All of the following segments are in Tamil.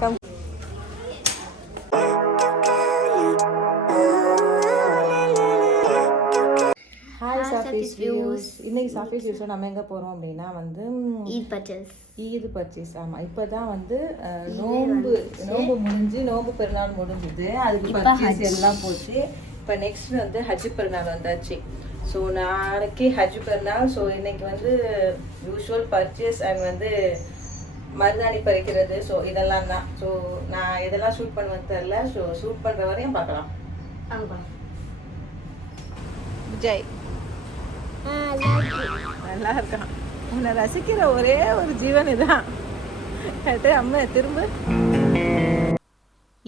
கம் ஹாய் சாஃபீஸ் வியூஸ் இன்னைக்கு சாஃபீஸ் வியூஸில் நம்ம எங்கே போகிறோம் அப்படின்னா வந்து ஈத் பர்ச்சேஸ் ஈது பர்ச்சேஸ் ஆமாம் இப்போ தான் வந்து நோன்பு நோன்பு முடிஞ்சு நோன்பு பெருநாள் முடிஞ்சுது. அதுக்கு பர்ச்சேஸ் எல்லாம் போச்சு. இப்போ நெக்ஸ்ட் வந்து ஹஜ் பெருநாள் வந்தாச்சு. ஸோ நாளைக்கு ஹஜ் பெருநாள். ஸோ இன்னைக்கு வந்து யூஷுவல் பர்ச்சேஸ் அண்ட் வந்து மருதாணி பறிக்கிறது ஸோ இதெல்லாம் தான். ஸோ நான் இதெல்லாம் ஷூட் பண்ணுவேன் தெரில ஸோ ஷூட் பண்ணுற வரையும் பார்க்கலாம். விஜய். நல்லா இருக்கான். உன்னை ரசிக்கிற ஒரே ஒரு ஜீவன் இதான். அம்மா திரும்ப.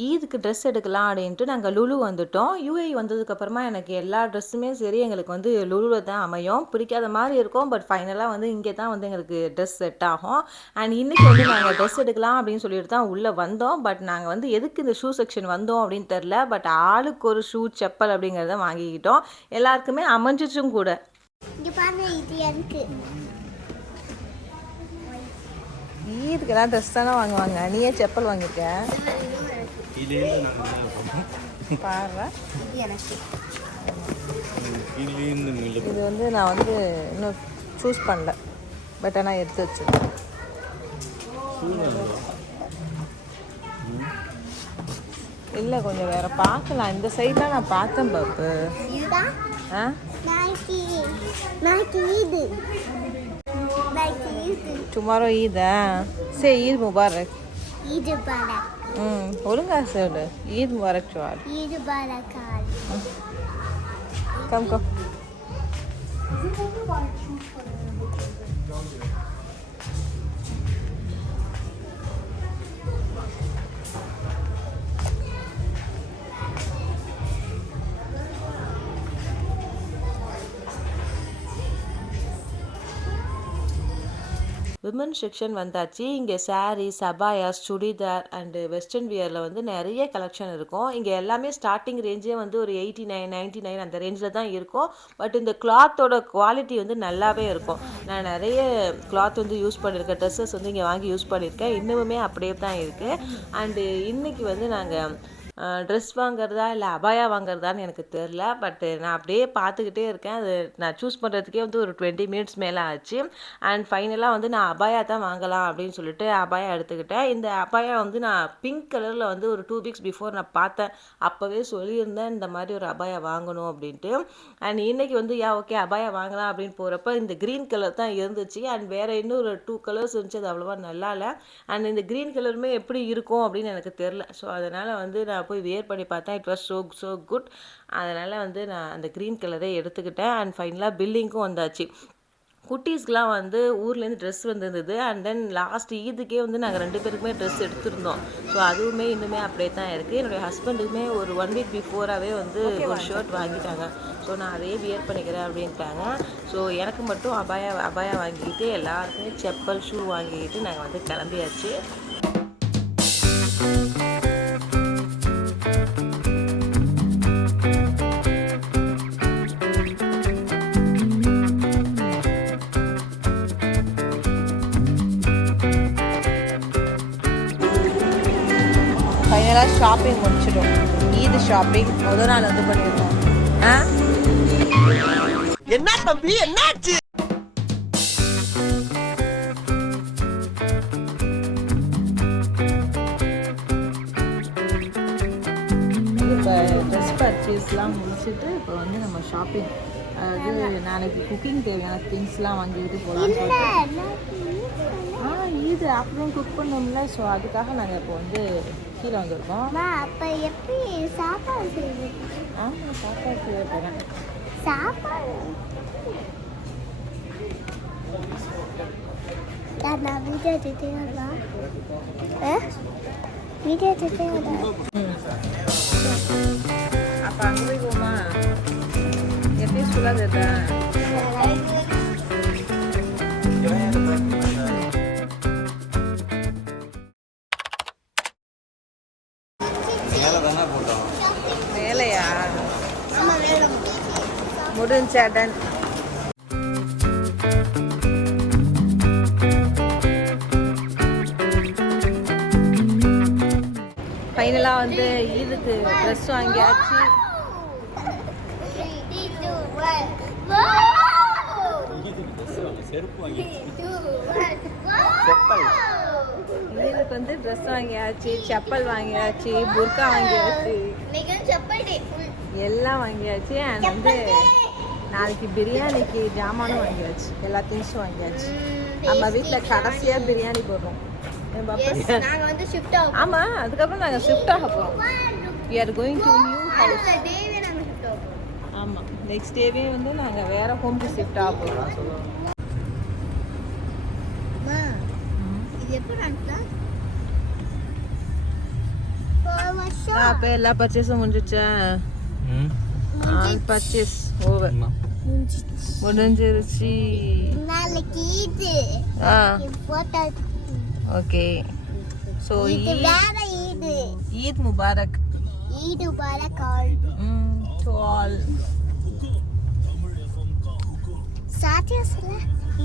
ஈதுக்கு ட்ரெஸ் எடுக்கலாம் அப்படின்ட்டு நாங்கள் லுலு வந்துட்டோம். யூஏ வந்ததுக்கப்புறமா எனக்கு எல்லா ட்ரெஸ்ஸுமே சரி எங்களுக்கு வந்து லுலுவில் தான் அமையும். பிடிக்காத மாதிரி இருக்கும் பட் ஃபைனலாக வந்து இங்கே தான் வந்து எங்களுக்கு ட்ரெஸ் செட் ஆகும். அண்ட் இன்றைக்கி வந்து நாங்கள் ட்ரெஸ் எடுக்கலாம் அப்படின்னு சொல்லிட்டு தான் உள்ளே வந்தோம். பட் நாங்கள் வந்து எதுக்கு இந்த ஷூ செக்ஷன் வந்தோம் அப்படின்னு தெரில பட் ஆளுக்கு ஒரு ஷூ செப்பல் அப்படிங்கிறத வாங்கிக்கிட்டோம். எல்லாருக்குமே அமைஞ்சிச்சும் கூட. இங்க பாருங்க இது எனக்கு. ஈதுக்கெல்லாம் ட்ரெஸ் தானே வாங்குவாங்க? நீயே செப்பல் பாரு இது எனக்கு. இது வந்து நான் வந்து இன்னும் சூஸ் பண்ணல. பட் ஆனால் எடுத்து வச்சிருக்கேன். இல்லை கொஞ்சம் வேற பார்க்கலாம். இந்த சைட்லாம் நான் பார்த்தேன் பாப்பு. ஆ? டுமாரோ ஈதா. சரி ஈத். முபாரக். ஈது பாலக் ம் ஒழுங்கா சொல்லு ஈத் முபாரக் சுவார் ஈது பாலக்கால் கம் கம் விமன் செக்ஷன் வந்தாச்சு. இங்கே சாரீஸ் சபாயாஸ் சுடிதார் அண்டு வெஸ்டர்ன் வியரில் வந்து நிறைய கலெக்ஷன் இருக்கும். இங்கே எல்லாமே ஸ்டார்டிங் ரேஞ்சே வந்து ஒரு எயிட்டி நைன் நைன்ட்டி நைன் அந்த ரேஞ்சில் தான் இருக்கும். பட் இந்த கிளாத்தோட குவாலிட்டி வந்து நல்லாவே இருக்கும். நான் நிறைய கிளாத் வந்து யூஸ் பண்ணியிருக்கேன் ட்ரெஸ்ஸஸ் வந்து இங்கே வாங்கி யூஸ் பண்ணியிருக்கேன் இன்னுமே அப்படியே தான் இருக்குது அண்டு இன்னைக்கு வந்து நாங்கள் ட்ரெஸ் வாங்குறதா இல்லை அபாயா வாங்குறதான்னு எனக்கு தெரில பட் நான் அப்படியே பார்த்துக்கிட்டே இருக்கேன். அது நான் சூஸ் பண்ணுறதுக்கே வந்து ஒரு டுவெண்ட்டி மினிட்ஸ் மேலே ஆச்சு. அண்ட் ஃபைனலாக வந்து நான் அபாயா தான் வாங்கலாம் அப்படின்னு சொல்லிட்டு அபாயா எடுத்துக்கிட்டேன். இந்த அபாயா வந்து நான் பிங்க் கலரில் வந்து ஒரு டூ வீக்ஸ் பிஃபோர் நான் பார்த்தேன். அப்போவே சொல்லியிருந்தேன் இந்த மாதிரி ஒரு அபாயா வாங்கணும் அப்படின்ட்டு. அண்ட் இன்றைக்கி வந்து யா ஓகே அபாயா வாங்கலாம் அப்படின்னு போகிறப்ப இந்த க்ரீன் கலர் தான் இருந்துச்சு. அண்ட் வேறு இன்னொரு டூ கலர்ஸ் இருந்துச்சு. அது அவ்வளோவா நல்லா இல்லை. அண்ட் இந்த க்ரீன் கலருமே எப்படி இருக்கும் அப்படின்னு எனக்கு தெரில ஸோ அதனால் வந்து நான் போய் வியர் பண்ணி பார்த்தேன் it was so so good அதனால் வந்து நான் அந்த க்ரீன் கலரே எடுத்துக்கிட்டேன் அண்ட் ஃபைனலாக பில்லிங்க்கும் வந்தாச்சு. குட்டீஸ்க்குலாம் வந்து ஊர்லேருந்து ட்ரெஸ் வந்திருந்தது அண்ட் தென் லாஸ்ட் ஈதுக்கே வந்து நாங்கள் ரெண்டு பேருக்குமே ட்ரெஸ் எடுத்திருந்தோம். ஸோ அதுவுமே இன்னுமே அப்படியே தான் இருக்குது என்னுடைய ஹஸ்பண்டுக்குமே ஒரு ஒன் வீக் பிஃபோராகவே வந்து ஒரு ஷர்ட் வாங்கிட்டாங்க. ஸோ நான் அதையே வியர் பண்ணிக்கிறேன் அப்படின்ட்டாங்க. ஸோ எனக்கு மட்டும் அபாயா அபாயா வாங்கிக்கிட்டு எல்லாருக்குமே செப்பல் ஷூ வாங்கிக்கிட்டு நாங்கள் வந்து கிளம்பியாச்சு. ஃபைனலாக ஷாப்பிங் முடிச்சிடும் ஈது ஷாப்பிங் முதல் நாள் வந்து பண்ணியிருக்கோம். ஆ? என்ன தம்பி? என்னாச்சு? ட்ரெஸ் பர்ச்சேஸ்லாம் முடிச்சுட்டு இப்போ வந்து நம்ம ஷாப்பிங் அதாவது நாளைக்கு குக்கிங் தேவையான திங்ஸ்லாம் வாங்கிக்கிட்டு போகலான்னு சொல்லிட்டு. ஆ இது அப்புறம் குக் பண்ணோம்ல ஸோ அதுக்காக நாங்கள் இப்போ வந்து கீழே வந்திருக்கோம் அம்மா அப்ப எப்படி சாப்பாடு செய்வது ஆமாம் சாப்பாடு செய்ய போகிறேன் சாப்பாடு நான் நான் வீடியோ எடுத்துட்டேன் வீடியோ எடுத்துட்டேன் அப்போ அங்கே போய் போமா எப்படி சொல்லாது நெடுஞ்சேடன் ஃபைனலாக வந்து ஈதுக்கு ட்ரெஸ் வாங்கியாச்சு. இதுக்கு வந்து ட்ரெஸ் வாங்கியாச்சு செப்பல் வாங்கியாச்சு புர்கா வாங்கியாச்சு. எல்லாம் வாங்கியாச்சு அண்ட் வந்து நாளைக்கு பிரியாணிக்கு ஜாமானும் வாங்கியாச்சு. எல்லா திங்ஸும் வாங்கியாச்சு நம்ம வீட்டில் கடைசியாக பிரியாணி போடுறோம். ஏன் பாப்பா? நாங்க வந்து ஷிஃப்ட் ஆகும். ஆமா அதுக்கப்புறம் நாங்கள் ஷிஃப்ட் ஆக போகிறோம் we are going to new house டேவே நாங்க ஷிஃப்ட் ஆகும் ஆமாம் நெக்ஸ்ட் டேவே வந்து நாங்கள் வேற ஹோம்க்கு ஷிஃப்ட் ஆக போகிறோம் அப்போ எல்லா பர்ச்சேஸும் முடிஞ்சிச்சா? பர்ச்சேஸ் ஓவர் முடிஞ்சிருச்சு நாளைக்கு இது ஆ. Photo okay. ஸோ இது ஈத் வேற இது ஈத் முபாரக். இது வேற கால் டு ஆல் சாத்தியஸ்ல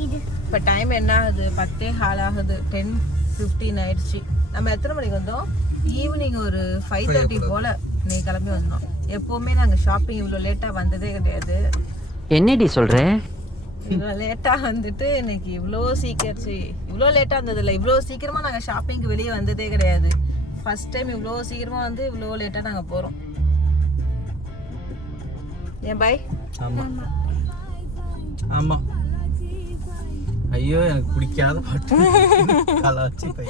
இது இப்போ டைம் என்ன ஆகுது பத்தே ஹால் ஆகுது டென் ஃபிஃப்டீன் ஆயிடுச்சு. நம்ம எத்தனை மணிக்கு வந்தோம்? ஈவினிங் ஒரு ஃபைவ் தேர்ட்டி போல். இன்னைக்கு கிளம்பி வந்தோம். எப்போவுமே நாங்கள் ஷாப்பிங் இவ்வளோ லேட்டாக வந்ததே கிடையாது. என்னடி சொல்ற? இவ்வளோ லேட்டாக வந்துட்டு இன்னைக்கு இவ்வளோ சீக்கிரச்சு இவ்வளோ லேட்டாக இருந்ததில்ல இவ்வளோ சீக்கிரமாக நாங்கள் ஷாப்பிங்க்கு வெளியே வந்ததே கிடையாது. ஃபர்ஸ்ட் டைம் இவ்வளோ சீக்கிரமாக வந்து இவ்வளோ லேட்டாக நாங்கள் போகிறோம் ஏன் பாய் ஆமா. ஆமா. ஐயோ எனக்கு பிடிக்காத பாட்டு. கலாச்சி பை.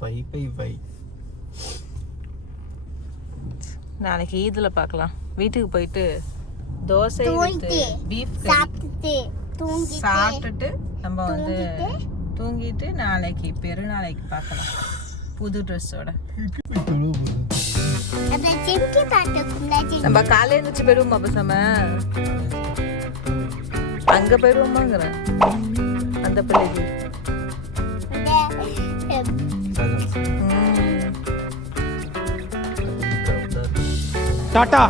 Bye bye bye. நாளைக்கு ஈதில் பார்க்கலாம். வீட்டுக்கு போயிட்டு தோசை பீஃப் சாப்பிட்டுட்டு தூங்கிட்டு சாப்பிட்டுட்டு நம்ம வந்து தூங்கிட்டு. நாளைக்கு பெருநாளைக்கு பார்க்கலாம். புது ட்ரெஸ்ஸோட நம்ம காலையில எழுந்திரிச்சு போயிடுவோமா பசம? அங்க போயிடுவோமாங்கிறேன் அந்த பிள்ளைக்கு. டாட்டா.